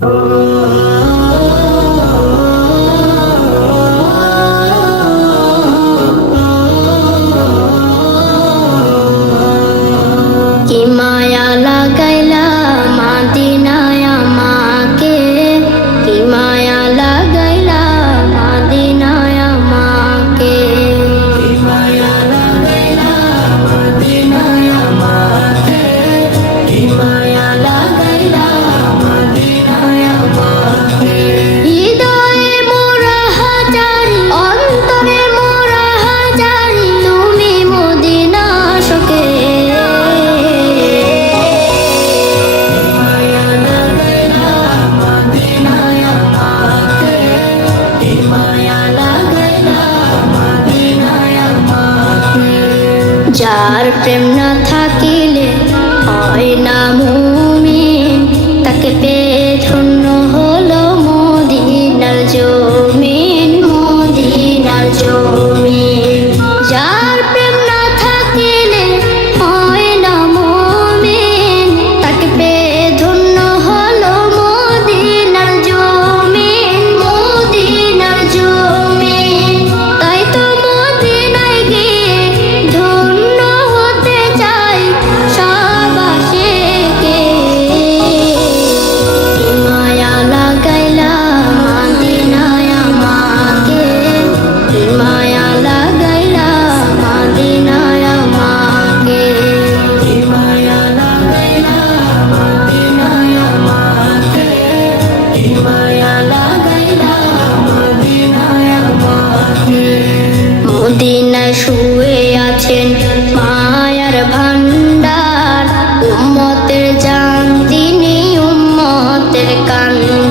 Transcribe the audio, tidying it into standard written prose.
কি মায়া লাগাইলা মদিনায় আমাকে, কি মায়া লাগাইলা মদিনায় আমাকে, কি মায়া লাগাইলা মদিনায় আমাকে, কি মায়া লাগাইলা মদিনায় আমাকে। হৃদয়ে মোরা হাজারি, অন্তরে মোরা হাজারি, তুমি মদিনা শোকে। যার প্রেম না থাকিলে হয় না মুমিন, তাকে পেয়ে ধন্য হলো মদিনার জমিন, মদিনার জমিন। যার প্রেম না থাকিলে হয় না মুমিন, তাকে পেয়ে ধন্য হলো মদিনার জমিন, মদিনার জমিন। তাই তো মদিনায় গিয়ে ধন্য হতে চাই সবাসীকে। কি মায়া লাগাইলা মদিনায় আমাকে, কি মায়া লাগাইলা মদিনায় আমাকে, কি মায়া লাগাইলা মদিনায় আমাকে, কি মায়া লাগাইলা মদিনায় আমাকে। মদিনায় শুয়ে আছেন মায়ার ভান্ডার, উম্মতের জান তিনি, উম্মতের কান্ডার।